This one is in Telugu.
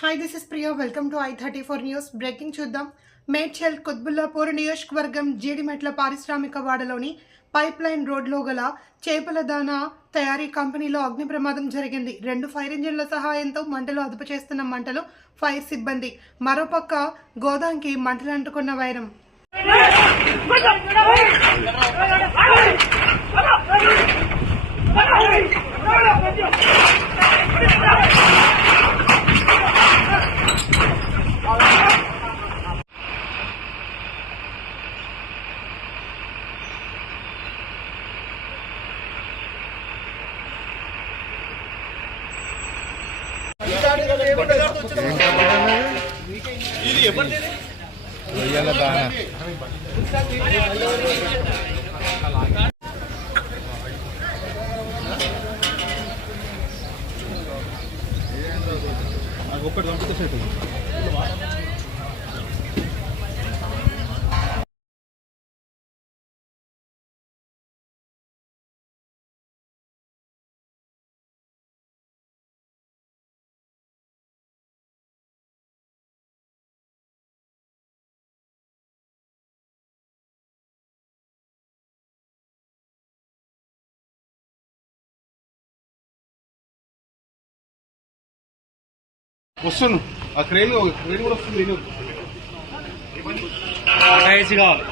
Hi this is Priya welcome to I34 news. Breaking చూద్దాం. మేడ్చల్ కుత్బుల్లాపూర్ నియోజకవర్గం జీడిమెట్ల పారిశ్రామిక వాడలోని పైప్ లైన్ రోడ్లో గల చేపల దానా తయారీ కంపెనీలో అగ్ని ప్రమాదం జరిగింది. 2 ఫైర్ ఇంజిన్ల సహాయంతో మంటలు అదుపు చేస్తున్న మంటలు ఫైర్ సిబ్బంది. మరోపక్క గోదాంకి మంటలు అంటుకున్న వైరం. ఇది ఎవరిది? రొయ్యల దానా. ఒక్కటి పంపితే సెట్. వస్తున్నాను. ఆ క్రెయిన్ కూడా వస్తుంది. కావాలి.